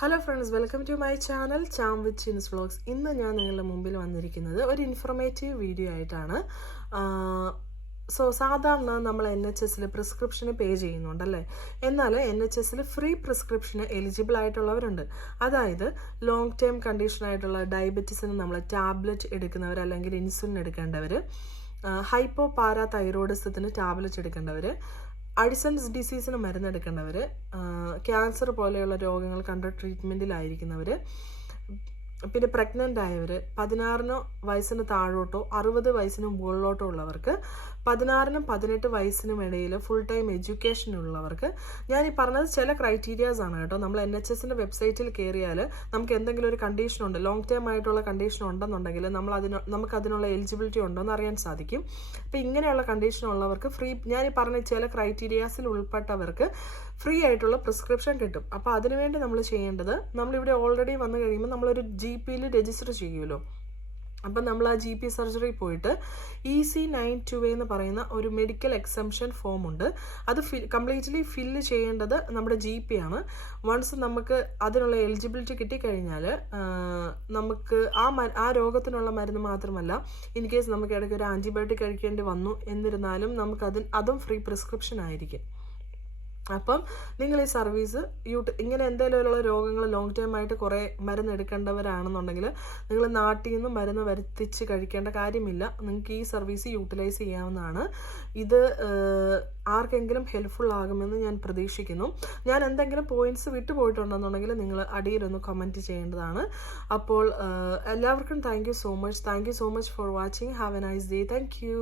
Hello friends, welcome to my channel charm with chins vlogs. ഇന്ന് ഞാൻ നിങ്ങളുടെ മുമ്പിൽ വന്നിരിക്കുന്നത് ഒരു ഇൻഫോർമേറ്റീവ് വീഡിയോ ആയിട്ടാണ്. സാധാരണ നമ്മൾ NHSൽ പ്രിസ്ക്രിപ്ഷന് പേ ചെയ്യുന്നുണ്ടല്ലേ. എന്നാൽ NHSൽ ഫ്രീ പ്രിസ്ക്രിപ്ഷന് എലിജിബിൾ ആയിട്ടുള്ളവരുണ്ട്. അതായത് ലോങ് ടേം കണ്ടീഷനായിട്ടുള്ള ഡയബറ്റീസിന് നമ്മൾ ടാബ്ലറ്റ് എടുക്കുന്നവർ, അല്ലെങ്കിൽ ഇൻസുലിൻ എടുക്കേണ്ടവർ, ഹൈപ്പോ പാരാ തൈറോയിഡിസത്തിന് ടാബ്ലറ്റ് എടുക്കേണ്ടവർ, അഡിസൺസ് ഡിസീസിന് മരുന്നെടുക്കേണ്ടവർ, ക്യാൻസർ പോലെയുള്ള രോഗങ്ങൾ കണ്ട ട്രീറ്റ്മെൻറ്റിലായിരിക്കുന്നവർ, പിന്നെ പ്രഗ്നൻ്റ് ആയവർ, 16 വയസ്സിന് താഴോട്ടോ 60 വയസ്സിന് മുകളിലോട്ടോ ഉള്ളവർക്ക്, 16 18 വയസ്സിനും ഇടയിൽ ഫുൾ ടൈം എഡ്യൂക്കേഷൻ ഉള്ളവർക്ക്. ഞാൻ ഈ പറഞ്ഞത് ചില ക്രൈറ്റീരിയാസ് ആണ് കേട്ടോ. നമ്മൾ NHSൻ്റെ വെബ്സൈറ്റിൽ കയറിയാൽ നമുക്ക് എന്തെങ്കിലും ഒരു കണ്ടീഷൻ ഉണ്ട്, ലോങ് ടേം ആയിട്ടുള്ള കണ്ടീഷൻ ഉണ്ടെന്നുണ്ടെങ്കിൽ നമുക്ക് അതിനുള്ള എലിജിബിലിറ്റി ഉണ്ടോ എന്ന് അറിയാൻ സാധിക്കും. അപ്പോൾ ഇങ്ങനെയുള്ള കണ്ടീഷൻ ഉള്ളവർക്ക് ഫ്രീ, ഞാൻ ഈ പറഞ്ഞ ചില ക്രൈറ്റീരിയാസിൽ ഉൾപ്പെട്ടവർക്ക് ഫ്രീ ആയിട്ടുള്ള പ്രിസ്ക്രിപ്ഷൻ കിട്ടും. അപ്പോൾ അതിനുവേണ്ടി നമ്മൾ ചെയ്യേണ്ടത്, നമ്മളിവിടെ ഓൾറെഡി വന്നു കഴിയുമ്പോൾ നമ്മളൊരു GPയിൽ രജിസ്റ്റർ ചെയ്യുമല്ലോ. അപ്പം നമ്മൾ ആ GP സർജറി പോയിട്ട് EC92A എന്ന് പറയുന്ന ഒരു മെഡിക്കൽ എക്സംഷൻ ഫോം ഉണ്ട്. അത് കംപ്ലീറ്റ്ലി ഫില്ല് ചെയ്യേണ്ടത് നമ്മുടെ GP ആണ്. വൺസ് നമുക്ക് അതിനുള്ള എലിജിബിലിറ്റി കിട്ടിക്കഴിഞ്ഞാൽ നമുക്ക് ആ രോഗത്തിനുള്ള മരുന്ന് മാത്രമല്ല, ഇൻ കേസ് നമുക്ക് ഇടയ്ക്ക് ഒരു ആൻറ്റിബയോട്ടിക് കഴിക്കേണ്ടി വന്നു എന്നിരുന്നാലും അതും ഫ്രീ പ്രിസ്ക്രിപ്ഷൻ ആയിരിക്കും. അപ്പം നിങ്ങൾ ഈ സർവീസ് ഇങ്ങനെ എന്തെങ്കിലുമുള്ള രോഗങ്ങൾ ലോങ് ടേം ആയിട്ട് കുറേ മരുന്ന് എടുക്കേണ്ടവരാണെന്നുണ്ടെങ്കിൽ നിങ്ങൾ നാട്ടിൽ നിന്ന് മരുന്ന് വരുത്തിച്ച് കഴിക്കേണ്ട കാര്യമില്ല. നിങ്ങൾക്ക് ഈ സർവീസ് യൂട്ടിലൈസ് ചെയ്യാവുന്നതാണ്. ഇത് ആർക്കെങ്കിലും ഹെൽപ്ഫുൾ ആകുമെന്ന് ഞാൻ പ്രതീക്ഷിക്കുന്നു. ഞാൻ എന്തെങ്കിലും പോയിന്റ്സ് വിട്ടുപോയിട്ടുണ്ടെന്നുണ്ടെങ്കിൽ നിങ്ങൾ അടിയിലൊന്ന് കമൻറ്റ് ചെയ്യേണ്ടതാണ്. അപ്പോൾ എല്ലാവർക്കും thank you so much for watching. Have A nice day. Thank you.